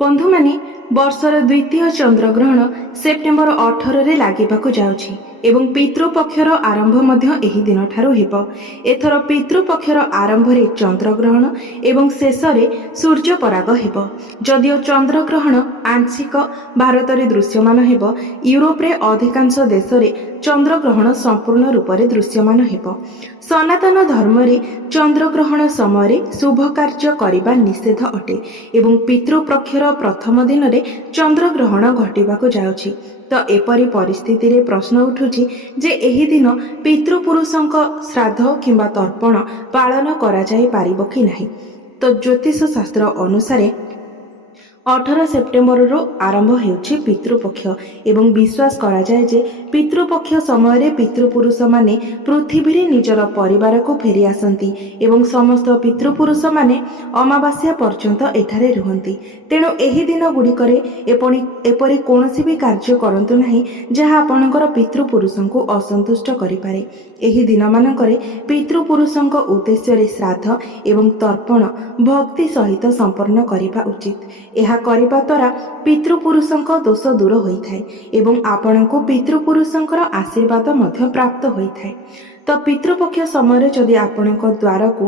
बंधु माने वर्षर द्वितीय चंद्रग्रहण सेप्टेम्बर 18 रे लागिबाकु जाउछि एवं पितृपक्षर आरंभ मध्य एही दिन ठारू हेबो। एथर पितृपक्षर आरंभ रे चंद्रग्रहण एवं शेष रे सूर्य पराग हेबो। जदियो चंद्रग्रहण आंशिक भारत रे दृश्यमान हेबो, यूरोप रे अधिकांश देश रे चंद्रग्रहण संपूर्ण रूप रे दृश्यमान हेबो। सनातन धर्म रे चंद्रग्रहण समय शुभ कार्य करिबा निषेध अटे एवं पितृपक्षर प्रथम दिन रे चंद्रग्रहण घटिबाकु जाउछि। तो एपरी परिस्थिति रे प्रश्न उठुछि जे एही दिन पितृपुरुषंक श्राद्ध किंबा तर्पण पालन करा जाय पारिबो कि नाही। तो ज्योतिष शास्त्र अनुसार 18 सेप्टेम्बर रो आरंभ हेउछि पितृपक्ष एवं विश्वास करा जाय जे पितृपक्ष समय रे पितृपुरुष माने पृथ्वी रे निजर परिवार को फेरी आसंती एवं समस्त पितृपुरुष माने अमावास्या पर्यंत एठारे रुहंती। तेणु एही दिन गुड़िकरे एपरी कोनोसी भी कार्य करंतु नाही जहा आपणकर पितृपुरुषंकु असंतुष्ट करि पारे। एही दिन मानकरे पितृपुरुषंक उद्देश्य रे श्राद्ध एवं तर्पण भक्ति सहित संपन्न करिबा उचित। ଏହା କରିବା ଦ୍ୱାରା ପିତୃପୁରୁଷଙ୍କ ଦୋଷ ଦୂର ହୋଇଥାଏ ଏବଂ ଆପଣଙ୍କୁ ପିତୃପୁରୁଷଙ୍କର ଆଶୀର୍ବାଦ ମଧ୍ୟ ପ୍ରାପ୍ତ ହୋଇଥାଏ। ତ ପିତୃପକ୍ଷ ସମୟରେ ଯଦି ଆପଣଙ୍କ ଦ୍ୱାରକୁ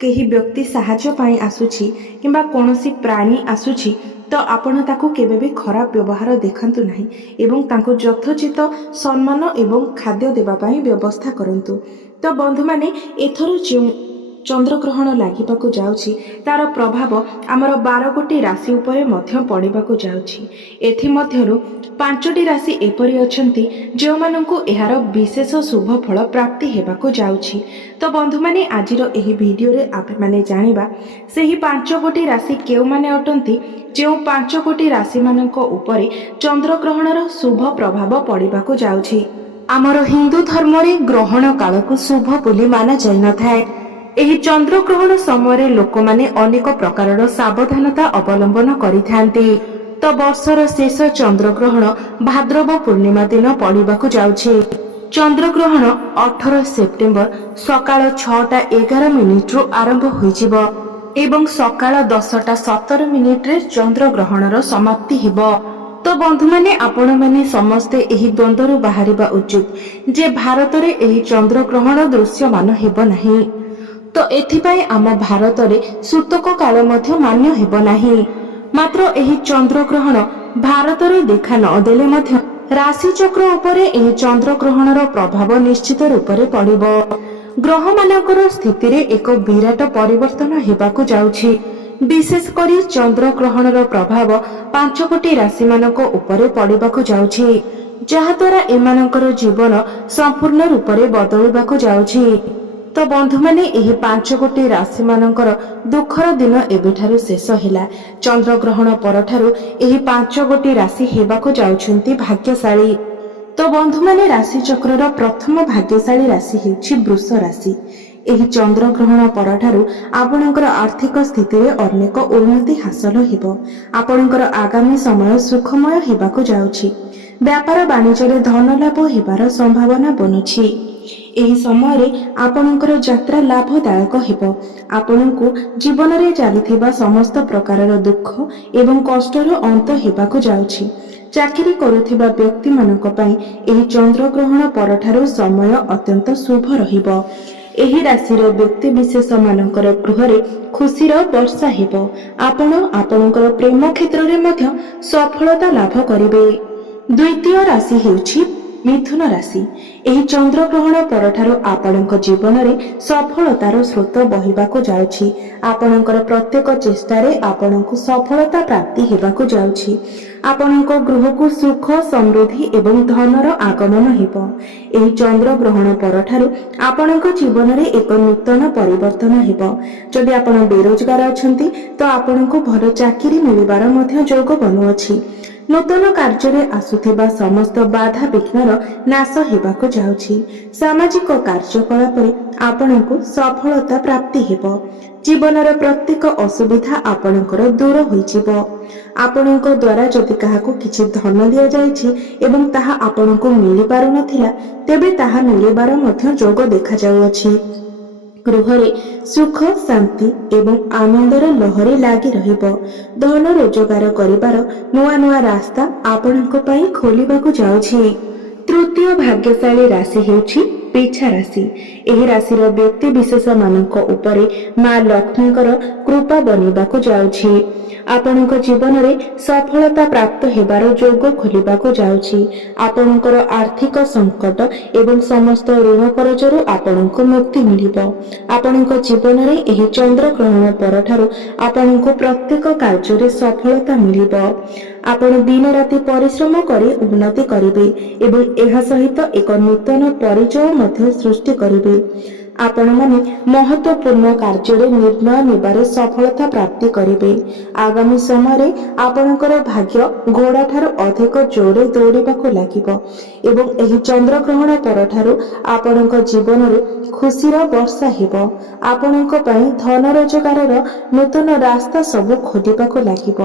କେହି ବ୍ୟକ୍ତି ସାହାଯ୍ୟ ପାଇଁ ଆସୁଛି କିମ୍ବା କୌଣସି ପ୍ରାଣୀ ଆସୁଛି ତ ଆପଣ ତାକୁ କେବେ ବି ଖରାପ ବ୍ୟବହାର ଦେଖାନ୍ତୁ ନାହିଁ ଏବଂ ତାଙ୍କୁ ଯଥୋଚିତ ସମ୍ମାନ ଏବଂ ଖାଦ୍ୟ ଦେବା ପାଇଁ ବ୍ୟବସ୍ଥା କରନ୍ତୁ। ତ ବନ୍ଧୁମାନେ ଏଥର ଯେଉଁ चंद्रग्रहण लागिबाकु जाउछि तार प्रभाव आमर 12 गोटी राशि उपरे मध्य पड़िबाकु जाउछि। एथि मध्यरु 5टी राशि एपरि अछंती जो माननकु एहार विशेष शुभ फल प्राप्ति हेबाकु जाउछि। तो बंधु माने आजिर एही वीडियो रे आपे माने जानिबा सेही 5 गोटी राशि केउ माने अटंती जो 5 गोटी राशि माननक उपरे चंद्रग्रहणर शुभ प्रभाव पड़िबाकु जाउछि। आमर हिंदू धर्म रे ग्रहण काल को शुभ बोली माना जाय न थाए। एही चंद्रग्रहण समय लोक माने अनेक प्रकार सावधानता अवलंबन करिथांती। तो वर्षर शेष चंद्रग्रहण भाद्रव पूर्णिमा दिन पड़िबाकु जाउछि। चंद्रग्रहण 18 सेप्टेम्बर सकाळ 6:11 रु आरंभ होइजिबो एवं सकाळ 10:17 रे चंद्रग्रहणर समाप्ति हेबो। तो बंधु माने आपण माने समस्ते एही द्वंद्वरु बाहरिबा उचित जे भारत रे एही चंद्रग्रहण दृश्यमान हेबो नाही। तो एथिपाई आम भारत रे सूतक काल मध्य मान्य हेबो नाही। मात्र एही चंद्रग्रहण भारत रे देखा न देले मध्य राशि चक्र उपरे एही चंद्रग्रहणर प्रभाव निश्चित रूप रे पड़िबो। ग्रह मानकर स्थिति रे एक विराट परिवर्तन हेबाकु जाउछि। विशेष करी चंद्रग्रहणर प्रभाव 5 कोटी राशि मानक उपरे पड़िबाकु जाउछि जहा द्वारा एमानकर जीवन संपूर्ण रूप रे बदलिबाकु जाउछि। तो बंधु माने एही 5 कोटी राशि मानकर दुखर दिन एबेठारु शेष हेला। चंद्रग्रहण परठारु एही 5 कोटी राशि हेबाकु जाउछंती भाग्यशाली। तो बंधु माने राशि चक्रर प्रथम भाग्यशाली राशि हेउछि वृष राशि। एही चंद्रग्रहण परठारु आपणकर आर्थिक स्थिति रे अनेक उन्नति हासिल हेबो। आपणकर आगामी समय सुखमय हेबाकु जाउछि। व्यापार वाणिज्य रे धन लाभ हेबार संभावना बनुछि। एही समय रे आपणकर यात्रा लाभदायक हेबो। आपणकु जीवन रे चलिथिबा समस्त प्रकारर दुख एवं कष्टर अंत हेबाकु जाउछि। चाकरी करुथिबा व्यक्ति मानक पई एही चंद्रग्रहण परठारु समय अत्यंत शुभ रहिबो। एही राशि रो व्यक्ति विशेष मानकर गृह रे खुशीर वर्षा हेबो। आपण आपणकर प्रेम क्षेत्र रे मध्य सफलता लाभ करिवे। द्वितीय राशि हेउछि मिथुन राशि। एही चंद्रग्रहण परठारु आपणक जीवन रे सफलतार स्रोत बहिबाकु जाउछि। आपणकर प्रत्येक चेष्टा रे आपणकु सफलता प्राप्ति हेबाकु जाउछि। आपणक गृहकु सुख समृद्धि एवं धनर आगमन हेबो। एही चंद्रग्रहण परठारु आपणक जीवन रे एक नूतन परिवर्तन हेबो। जदि आपण बेरोजगार अछंती तो आपणकु भल चाकरी मिलिबार मध्य योग बनुअछि। नूतन कार्य रे आसुथिबा समस्त बाधा विघ्नर नाश हेबाकु जाउछि। सामाजिक कार्यकलाप रे आपणकु सफलता प्राप्ति हेबो। जीवनर प्रत्येक असुविधा आपणकर दूर होइजिबो। आपणक द्वारा जदि काहाकु किछि धन दिया जायछि एवं ताहा आपणकु मिलि पारु नथिला तेबे ताहा मिलिबार मध्य योग देखा जाउछि। ଗୃହରେ ସୁଖ ଶାନ୍ତି ଏବଂ ଆନନ୍ଦର ଲହରୀ ଲାଗି ରହିବ। ଧନ ରୋଜଗାର କରିବାର ନୂଆ ନୂଆ ରାସ୍ତା ଆପଣଙ୍କ ପାଇଁ ଖୋଲିବାକୁ ଯାଉଛି। ତୃତୀୟ ଭାଗ୍ୟଶାଳୀ ରାଶି ହେଉଛି ପିଛା ରାଶି। ଏହି ରାଶିର ବ୍ୟକ୍ତି ବିଶେଷ ମାନଙ୍କ ଉପରେ ମା ଲକ୍ଷ୍ମୀଙ୍କର କୃପା ବନିବାକୁ ଯାଉଛି। ଆପଣଙ୍କ ଜୀବନରେ ସଫଳତା ପ୍ରାପ୍ତ ହେବାର ଯୋଗ ଖୋଲିବାକୁ ଯାଉଛି। ଆପଣଙ୍କର ଆର୍ଥିକ ସଙ୍କଟ ଏବଂ ସମସ୍ତ ଋଣ କରଜରୁ ଆପଣଙ୍କୁ ମୁକ୍ତି ମିଳିବ। ଆପଣଙ୍କ ଜୀବନରେ ଏହି ଚନ୍ଦ୍ରଗ୍ରହଣ ପରଠାରୁ ଆପଣଙ୍କୁ ପ୍ରତ୍ୟେକ କାର୍ଯ୍ୟରେ ସଫଳତା ମିଳିବ। ଆପଣ ଦିନ ରାତି ପରିଶ୍ରମ କରି ଉନ୍ନତି କରିବେ ଏବଂ ଏହା ସହିତ ଏକ ନୂତନ ପରିଚୟ ମଧ୍ୟ ସୃଷ୍ଟି କରିବେ। ଆପଣମାନେ ମହତ୍ୱପୂର୍ଣ୍ଣ କାର୍ଯ୍ୟରେ ନିର୍ଣ୍ଣୟ ନେବାରେ ସଫଳତା ପ୍ରାପ୍ତି କରିବେ। ଆଗାମୀ ସମୟରେ ଆପଣଙ୍କର ଭାଗ୍ୟ ଘୋଡ଼ାଠାରୁ ଅଧିକ ଜୋରରେ ଦୌଡ଼ିବାକୁ ଲାଗିବ ଏବଂ ଏହି ଚନ୍ଦ୍ରଗ୍ରହଣ ପରଠାରୁ ଆପଣଙ୍କ ଜୀବନରେ ଖୁସିର ବର୍ଷା ହେବ। ଆପଣଙ୍କ ପାଇଁ ଧନ ରୋଜଗାରର ନୂତନ ରାସ୍ତା ସବୁ ଖୋଲିବାକୁ ଲାଗିବ।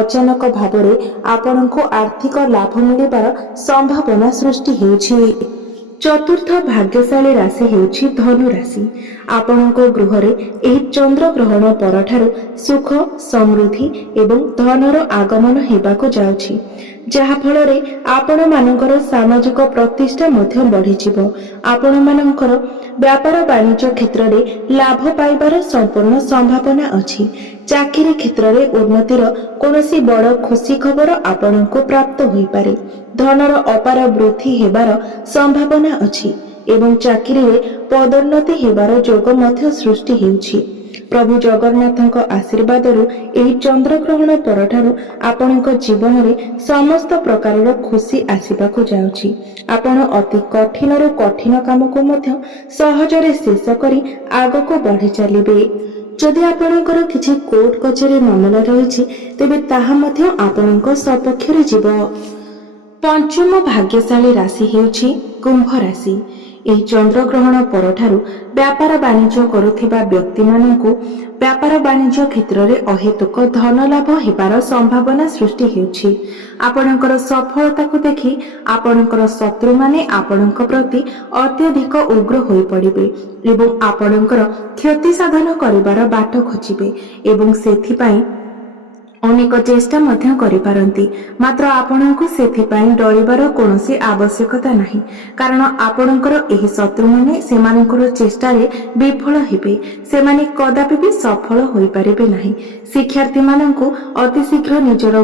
ଅଚାନକ ଭାବରେ ଆପଣଙ୍କୁ ଆର୍ଥିକ ଲାଭ ମିଳିବାର ସମ୍ଭାବନା ସୃଷ୍ଟି ହେଉଛି। ଚତୁର୍ଥ ଭାଗ୍ୟଶାଳୀ ରାଶି ହେଉଛି ଧନୁ ରାଶି। ଆପଣଙ୍କ ଗୃହରେ ଏହି ଚନ୍ଦ୍ରଗ୍ରହଣ ପରଠାରୁ ସୁଖ ସମୃଦ୍ଧି ଏବଂ ଧନର ଆଗମନ ହେବାକୁ ଯାଉଛି, ଯାହାଫଳରେ ଆପଣମାନଙ୍କର ସାମାଜିକ ପ୍ରତିଷ୍ଠା ମଧ୍ୟ ବଢ଼ିଯିବ। ଆପଣମାନଙ୍କର ବ୍ୟାପାର ବାଣିଜ୍ୟ କ୍ଷେତ୍ରରେ ଲାଭ ପାଇବାର ସମ୍ପୂର୍ଣ୍ଣ ସମ୍ଭାବନା ଅଛି। ଚାକିରି କ୍ଷେତ୍ରରେ ଉନ୍ନତିର କୌଣସି ବଡ଼ ଖୁସି ଖବର ଆପଣଙ୍କୁ ପ୍ରାପ୍ତ ହୋଇପାରେ। ଧନର ଅପାର ବୃଦ୍ଧି ହେବାର ସମ୍ଭାବନା ଅଛି ଏବଂ ଚାକିରିରେ ପଦୋନ୍ନତି ହେବାର ଯୋଗ ମଧ୍ୟ ସୃଷ୍ଟି ହେଉଛି। ପ୍ରଭୁ ଜଗନ୍ନାଥଙ୍କ ଆଶୀର୍ବାଦରୁ ଏହି ଚନ୍ଦ୍ରଗ୍ରହଣ ପରଠାରୁ ଆପଣଙ୍କ ଜୀବନରେ ସମସ୍ତ ପ୍ରକାରର ଖୁସି ଆସିବାକୁ ଯାଉଛି। ଆପଣ ଅତି କଠିନରୁ କଠିନ କାମକୁ ମଧ୍ୟ ସହଜରେ ଶେଷ କରି ଆଗକୁ ବଢ଼ି ଚାଲିବେ। ଯଦି ଆପଣଙ୍କର କିଛି କୋର୍ଟ କଚେରୀ ମାମଲା ରହିଛି ତେବେ ତାହା ମଧ୍ୟ ଆପଣଙ୍କ ସପକ୍ଷରେ ଯିବ। ପଞ୍ଚମ ଭାଗ୍ୟଶାଳୀ ରାଶି ହେଉଛି କୁମ୍ଭ ରାଶି। ଏହି ଚନ୍ଦ୍ରଗ୍ରହଣ ପରଠାରୁ ବ୍ୟାପାର ବାଣିଜ୍ୟ କରୁଥିବା ବ୍ୟକ୍ତିମାନଙ୍କୁ ବ୍ୟାପାର ବାଣିଜ୍ୟ କ୍ଷେତ୍ରରେ ଅହେତୁକ ଧନ ଲାଭ ହେବାର ସମ୍ଭାବନା ସୃଷ୍ଟି ହେଉଛି। ଆପଣଙ୍କର ସଫଳତାକୁ ଦେଖି ଆପଣଙ୍କର ଶତ୍ରୁମାନେ ଆପଣଙ୍କ ପ୍ରତି ଅତ୍ୟଧିକ ଉଗ୍ର ହୋଇପଡ଼ିବେ ଏବଂ ଆପଣଙ୍କର କ୍ଷତି ସାଧନ କରିବାର ବାଟ ଖୋଜିବେ ଏବଂ ସେଥିପାଇଁ ଅନେକ ଚେଷ୍ଟା ମଧ୍ୟ କରିପାରନ୍ତି। ମାତ୍ର ଆପଣଙ୍କୁ ସେଥିପାଇଁ ଡରିବାର କୌଣସି ଆବଶ୍ୟକତା ନାହିଁ, କାରଣ ଆପଣଙ୍କର ଏହି ଶତ୍ରୁମାନେ ସେମାନଙ୍କର ଚେଷ୍ଟାରେ ବିଫଳ ହେବେ। ସେମାନେ କଦାପି ବି ସଫଳ ହୋଇପାରିବେ ନାହିଁ। ଶିକ୍ଷାର୍ଥୀମାନଙ୍କୁ ଅତି ଶୀଘ୍ର ନିଜର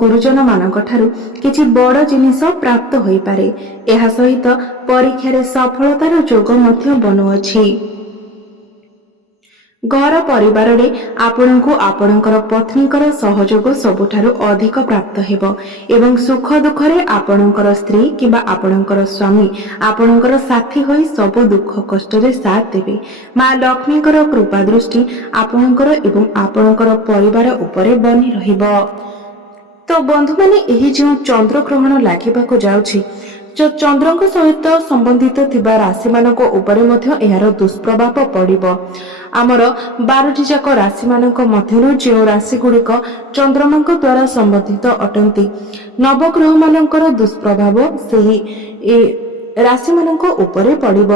ଗୁରୁଜନମାନଙ୍କ ଠାରୁ କିଛି ବଡ଼ ଜିନିଷ ପ୍ରାପ୍ତ ହୋଇପାରେ। ଏହା ସହିତ ପରୀକ୍ଷାରେ ସଫଳତାର ଯୋଗ ମଧ୍ୟ ବନୁଅଛି। ଘର ପରିବାରରେ ଆପଣଙ୍କୁ ଆପଣଙ୍କର ପତ୍ନୀଙ୍କର ସହଯୋଗ ସବୁଠାରୁ ଅଧିକ ପ୍ରାପ୍ତ ହେବ ଏବଂ ସୁଖ ଦୁଃଖରେ ଆପଣଙ୍କର ସ୍ତ୍ରୀ କିମ୍ବା ଆପଣଙ୍କର ସ୍ୱାମୀ ଆପଣଙ୍କର ସାଥୀ ହୋଇ ସବୁ ଦୁଃଖ କଷ୍ଟରେ ସାଥ ଦେବେ। ମା ଲକ୍ଷ୍ମୀଙ୍କର କୃପା ଦୃଷ୍ଟି ଆପଣଙ୍କର ଏବଂ ଆପଣଙ୍କର ପରିବାର ଉପରେ ବନି ରହିବ। ତ ବନ୍ଧୁମାନେ, ଏହି ଯେଉଁ ଚନ୍ଦ୍ରଗ୍ରହଣ ଲାଗିବାକୁ ଯାଉଛି, ଚନ୍ଦ୍ରଙ୍କ ସହିତ ସମ୍ବନ୍ଧିତ ଥିବା ରାଶିମାନଙ୍କ ଉପରେ ମଧ୍ୟ ଏହାର ଦୁଷ୍ପ୍ରଭାବ ପଡ଼ିବ। ଆମର 12ଟି ଯାକ ରାଶିମାନଙ୍କ ମଧ୍ୟରୁ ଯେଉଁ ରାଶିଗୁଡ଼ିକ ଚନ୍ଦ୍ରମାଙ୍କ ଦ୍ୱାରା ସମ୍ବନ୍ଧିତ ଅଟନ୍ତି, ନବଗ୍ରହମାନଙ୍କର ଦୁଷ୍ପ୍ରଭାବ ସେହି ରାଶିମାନଙ୍କ ଉପରେ ପଡ଼ିବ।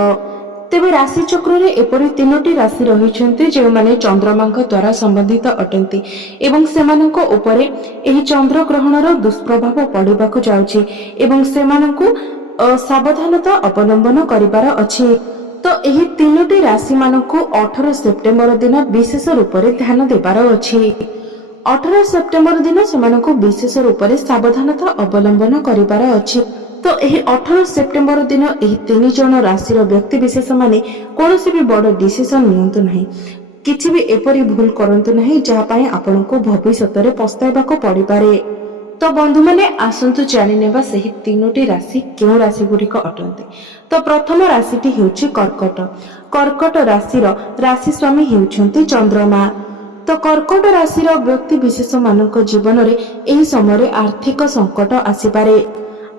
ତେବେ ରାଶିଚକ୍ରରେ ଏପରି 3ଟି ରାଶି ରହିଛନ୍ତି ଯେଉଁମାନେ ଚନ୍ଦ୍ରମାଙ୍କ ଦ୍ୱାରା ସମ୍ବନ୍ଧିତ ଅଟନ୍ତି ଏବଂ ସେମାନଙ୍କ ଉପରେ ଏହି ଚନ୍ଦ୍ରଗ୍ରହଣର ଦୁଷ୍ପ୍ରଭାବ ପଡ଼ିବାକୁ ଯାଉଛି ଏବଂ ସେମାନଙ୍କୁ ସାବଧାନତା ଅବଲମ୍ବନ କରିବାର ଅଛି। ତ ଏହି 3ଟି ରାଶିମାନଙ୍କୁ 18 ସେପ୍ଟେମ୍ବର ଦିନ ବିଶେଷ ରୂପରେ ଧ୍ୟାନ ଦେବାର ଅଛି। 18 ସେପ୍ଟେମ୍ବର ଦିନ ସେମାନଙ୍କୁ ବିଶେଷ ରୂପରେ ସାବଧାନତା ଅବଲମ୍ବନ କରିବାର ଅଛି। ତ ଏହି 18 ସେପ୍ଟେମ୍ବର ଦିନ ଏହି 3 ଜଣ ରାଶିର ବ୍ୟକ୍ତି ବିଶେଷ ମାନେ କୌଣସି ବି ବଡ଼ ଡିସିସନ ନିଅନ୍ତୁ ନାହିଁ। କିଛି ବି ଏପରି ଭୁଲ କରନ୍ତୁ ନାହିଁ ଯାହା ପାଇଁ ଆପଣଙ୍କୁ ଭବିଷ୍ୟତରେ ପସ୍ତାଇବାକୁ ପଡ଼ିପାରେ। ତ ବନ୍ଧୁମାନେ, ଆସନ୍ତୁ ଜାଣିନେବା ସେହି 3ଟି ରାଶି କେଉଁ ରାଶି ଗୁଡ଼ିକ ଅଟନ୍ତି। ତ ପ୍ରଥମ ରାଶିଟି ହେଉଛି କର୍କଟ। କର୍କଟ ରାଶିର ରାଶି ସ୍ୱାମୀ ହେଉଛନ୍ତି ଚନ୍ଦ୍ରମା। ତ କର୍କଟ ରାଶିର ବ୍ୟକ୍ତି ବିଶେଷ ମାନଙ୍କ ଜୀବନରେ ଏହି ସମୟରେ ଆର୍ଥିକ ସଙ୍କଟ ଆସିପାରେ।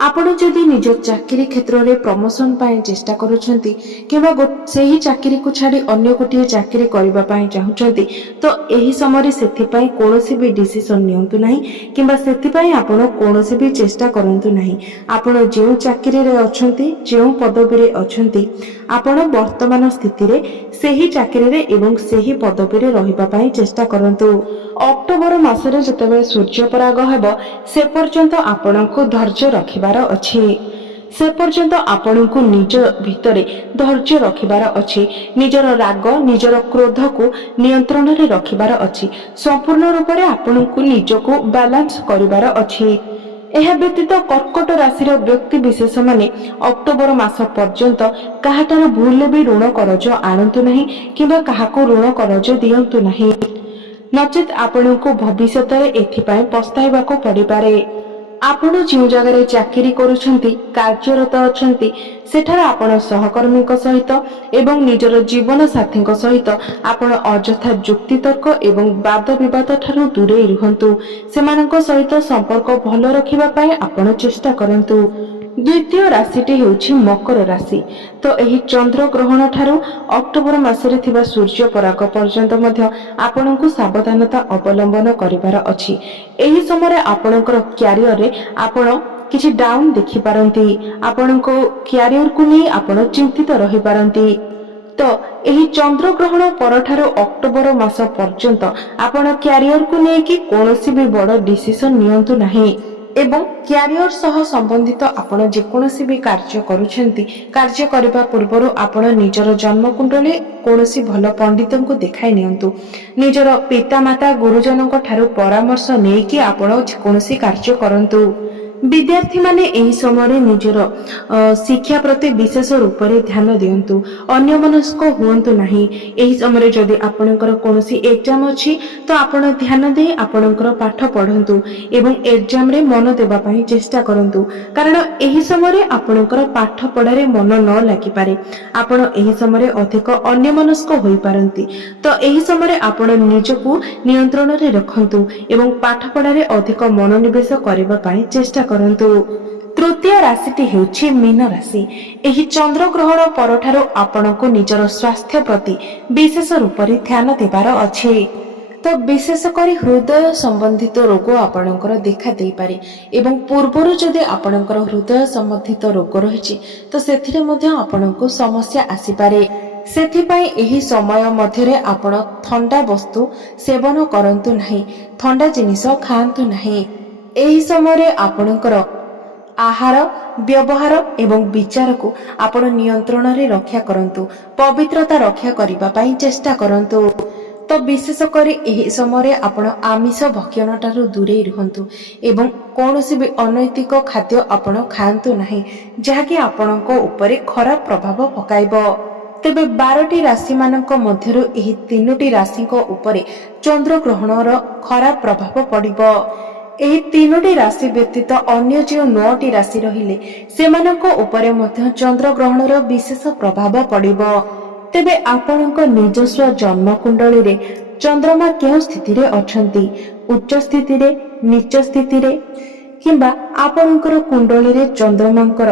ଆପଣ ଯଦି ନିଜ ଚାକିରି କ୍ଷେତ୍ରରେ ପ୍ରମୋଶନ ପାଇଁ ଚେଷ୍ଟା କରୁଛନ୍ତି କିମ୍ବା ସେହି ଚାକିରିକୁ ଛାଡ଼ି ଅନ୍ୟ ଗୋଟିଏ ଚାକିରି କରିବା ପାଇଁ ଚାହୁଁଛନ୍ତି ତ ଏହି ସମୟରେ ସେଥିପାଇଁ କୌଣସି ବି ଡିସିସନ ନିଅନ୍ତୁ ନାହିଁ କିମ୍ବା ସେଥିପାଇଁ ଆପଣ କୌଣସି ବି ଚେଷ୍ଟା କରନ୍ତୁ ନାହିଁ। ଆପଣ ଯେଉଁ ଚାକିରିରେ ଅଛନ୍ତି, ଯେଉଁ ପଦବୀରେ ଅଛନ୍ତି, ଆପଣ ବର୍ତ୍ତମାନ ସ୍ଥିତିରେ ସେହି ଚାକିରିରେ ଏବଂ ସେହି ପଦବୀରେ ରହିବା ପାଇଁ ଚେଷ୍ଟା କରନ୍ତୁ। ଅକ୍ଟୋବର ମାସରେ ଯେତେବେଳେ ସୂର୍ଯ୍ୟପରାଗ ହେବ ସେ ପର୍ଯ୍ୟନ୍ତ ଆପଣଙ୍କୁ ଧୈର୍ଯ୍ୟ ରଖିବାର ଅଛି। ସେ ପର୍ଯ୍ୟନ୍ତ ଆପଣଙ୍କୁ ନିଜ ଭିତରେ ଧୈର୍ଯ୍ୟ ରଖିବାର ଅଛି। ନିଜର ରାଗ, ନିଜର କ୍ରୋଧକୁ ନିୟନ୍ତ୍ରଣରେ ରଖିବାର ଅଛି। ସମ୍ପୂର୍ଣ୍ଣ ରୂପରେ ଆପଣଙ୍କୁ ନିଜକୁ ବାଲାନ୍ସ କରିବାର ଅଛି। ଏହା ବ୍ୟତୀତ କର୍କଟ ରାଶିର ବ୍ୟକ୍ତି ବିଶେଷ ମାନେ ଅକ୍ଟୋବର ମାସ ପର୍ଯ୍ୟନ୍ତ କାହାଠାରୁ ଭୁଲରେ ବି ଋଣ କରଜ ଆଣନ୍ତୁ ନାହିଁ କିମ୍ବା କାହାକୁ ଋଣ କରଜ ଦିଅନ୍ତୁ ନାହିଁ, ନଚେତ୍ ଆପଣଙ୍କୁ ଭବିଷ୍ୟତରେ ଏଥିପାଇଁ ପସ୍ତାଇବାକୁ ପଡ଼ିପାରେ। ଆପଣ ଯେଉଁ ଜାଗାରେ ଚାକିରି କରୁଛନ୍ତି, କାର୍ଯ୍ୟରତ ଅଛନ୍ତି, ସେଠାରେ ଆପଣ ସହକର୍ମୀଙ୍କ ସହିତ ଏବଂ ନିଜର ଜୀବନ ସାଥୀଙ୍କ ସହିତ ଆପଣ ଅଯଥା ଯୁକ୍ତିତର୍କ ଏବଂ ବାଦ ବିବାଦ ଠାରୁ ଦୂରେଇ ରୁହନ୍ତୁ। ସେମାନଙ୍କ ସହିତ ସମ୍ପର୍କ ଭଲ ରଖିବା ପାଇଁ ଆପଣ ଚେଷ୍ଟା କରନ୍ତୁ। ଦ୍ୱିତୀୟ ରାଶିଟି ହେଉଛି ମକର ରାଶି। ତ ଏହି ଚନ୍ଦ୍ରଗ୍ରହଣ ଠାରୁ ଅକ୍ଟୋବର ମାସରେ ଥିବା ସୂର୍ଯ୍ୟ ପରାଗ ପର୍ଯ୍ୟନ୍ତ ମଧ୍ୟ ଆପଣଙ୍କୁ ସାବଧାନତା ଅବଲମ୍ବନ କରିବାର ଅଛି। ଏହି ସମୟରେ ଆପଣଙ୍କର କ୍ୟାରିୟରରେ ଆପଣ କିଛି ଡାଉନ୍ ଦେଖିପାରନ୍ତି। ଆପଣଙ୍କ କ୍ୟାରିୟରକୁ ନେଇ ଆପଣ ଚିନ୍ତିତ ରହିପାରନ୍ତି। ତ ଏହି ଚନ୍ଦ୍ରଗ୍ରହଣ ପରଠାରୁ ଅକ୍ଟୋବର ମାସ ପର୍ଯ୍ୟନ୍ତ ଆପଣ କ୍ୟାରିୟରକୁ ନେଇକି କୌଣସି ବି ବଡ଼ ଡିସିସନ ନିଅନ୍ତୁ ନାହିଁ ଏବଂ କ୍ୟାରିୟର ସହ ସମ୍ବନ୍ଧିତ ଆପଣ ଯେକୌଣସି ବି କାର୍ଯ୍ୟ କରୁଛନ୍ତି, କାର୍ଯ୍ୟ କରିବା ପୂର୍ବରୁ ଆପଣ ନିଜର ଜନ୍ମକୁଣ୍ଡଳୀ କୌଣସି ଭଲ ପଣ୍ଡିତଙ୍କୁ ଦେଖାଇ ନିଅନ୍ତୁ। ନିଜର ପିତାମାତା ଗୁରୁଜନଙ୍କ ଠାରୁ ପରାମର୍ଶ ନେଇକି ଆପଣ ଯେକୌଣସି କାର୍ଯ୍ୟ କରନ୍ତୁ। ବିଦ୍ୟାର୍ଥୀମାନେ ଏହି ସମୟରେ ନିଜର ଶିକ୍ଷା ପ୍ରତି ବିଶେଷ ରୂପରେ ଧ୍ୟାନ ଦିଅନ୍ତୁ। ଅନ୍ୟମନସ୍କ ହୁଅନ୍ତୁ ନାହିଁ। ଏହି ସମୟରେ ଯଦି ଆପଣଙ୍କର କୌଣସି ଏକ୍ଜାମ ଅଛି ତ ଆପଣ ଧ୍ୟାନ ଦେଇ ଆପଣଙ୍କର ପାଠ ପଢ଼ନ୍ତୁ ଏବଂ ଏକ୍ଜାମରେ ମନ ଦେବା ପାଇଁ ଚେଷ୍ଟା କରନ୍ତୁ, କାରଣ ଏହି ସମୟରେ ଆପଣଙ୍କର ପାଠ ପଢ଼ାରେ ମନ ନ ଲାଗିପାରେ। ଆପଣ ଏହି ସମୟରେ ଅଧିକ ଅନ୍ୟମନସ୍କ ହୋଇପାରନ୍ତି। ତ ଏହି ସମୟରେ ଆପଣ ନିଜକୁ ନିୟନ୍ତ୍ରଣରେ ରଖନ୍ତୁ ଏବଂ ପାଠ ପଢ଼ାରେ ଅଧିକ ମନୋନିବେଶ କରିବା ପାଇଁ ଚେଷ୍ଟା କରନ୍ତୁ। ତୃତୀୟ ରାଶିଟି ହେଉଛି ମୀନ ରାଶି। ଏହି ଚନ୍ଦ୍ରଗ୍ରହଣ ପରଠାରୁ ଆପଣଙ୍କୁ ନିଜର ସ୍ୱାସ୍ଥ୍ୟ ପ୍ରତି ବିଶେଷ ରୂପରେ ଧ୍ୟାନ ଦେବାର ଅଛି। ତ ବିଶେଷ କରି ହୃଦୟ ସମ୍ବନ୍ଧିତ ରୋଗ ଆପଣଙ୍କର ଦେଖା ଦେଇପାରେ ଏବଂ ପୂର୍ବରୁ ଯଦି ଆପଣଙ୍କର ହୃଦୟ ସମ୍ବନ୍ଧିତ ରୋଗ ରହିଛି ତ ସେଥିରେ ମଧ୍ୟ ଆପଣଙ୍କୁ ସମସ୍ୟା ଆସିପାରେ। ସେଥିପାଇଁ ଏହି ସମୟ ମଧ୍ୟରେ ଆପଣ ଥଣ୍ଡା ବସ୍ତୁ ସେବନ କରନ୍ତୁ ନାହିଁ, ଥଣ୍ଡା ଜିନିଷ ଖାଆନ୍ତୁ ନାହିଁ। ଏହି ସମୟରେ ଆପଣଙ୍କର ଆହାର, ବ୍ୟବହାର ଏବଂ ବିଚାରକୁ ଆପଣ ନିୟନ୍ତ୍ରଣରେ ରକ୍ଷା କରନ୍ତୁ। ପବିତ୍ରତା ରକ୍ଷା କରିବା ପାଇଁ ଚେଷ୍ଟା କରନ୍ତୁ। ତ ବିଶେଷ କରି ଏହି ସମୟରେ ଆପଣ ଆମିଷ ଭକ୍ଷଣ ଠାରୁ ଦୂରେଇ ରୁହନ୍ତୁ ଏବଂ କୌଣସି ବି ଅନୈତିକ ଖାଦ୍ୟ ଆପଣ ଖାଆନ୍ତୁ ନାହିଁ, ଯାହାକି ଆପଣଙ୍କ ଉପରେ ଖରାପ ପ୍ରଭାବ ପକାଇବ। ତେବେ 12ଟି ରାଶି ମାନଙ୍କ ମଧ୍ୟରୁ ଏହି 3ଟି ରାଶିଙ୍କ ଉପରେ ଚନ୍ଦ୍ରଗ୍ରହଣର ଖରାପ ପ୍ରଭାବ ପଡ଼ିବ। ଏହି 3ଟି ରାଶି ବ୍ୟତୀତ ଅନ୍ୟ ଯେଉଁ 9ଟି ରାଶି ରହିଲେ ସେମାନଙ୍କ ଉପରେ ମଧ୍ୟ ଚନ୍ଦ୍ରଗ୍ରହଣର ବିଶେଷ ପ୍ରଭାବ ପଡ଼ିବ। ତେବେ ଆପଣଙ୍କ ନିଜସ୍ୱ ଜନ୍ମକୁଣ୍ଡଳୀରେ ଚନ୍ଦ୍ରମା କେଉଁ ସ୍ଥିତିରେ ଅଛନ୍ତି, ଉଚ୍ଚ ସ୍ଥିତିରେ, ନୀଚ ସ୍ଥିତିରେ କିମ୍ବା ଆପଣଙ୍କର କୁଣ୍ଡଳୀରେ ଚନ୍ଦ୍ରମାଙ୍କର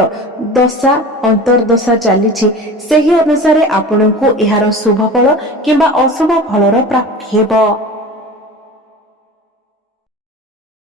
ଦଶା ଅନ୍ତର୍ଦଶା ଚାଲିଛି, ସେହି ଅନୁସାରେ ଆପଣଙ୍କୁ ଏହାର ଶୁଭ ଫଳ କିମ୍ବା ଅଶୁଭ ଫଳର ପ୍ରାପ୍ତି ହେବ।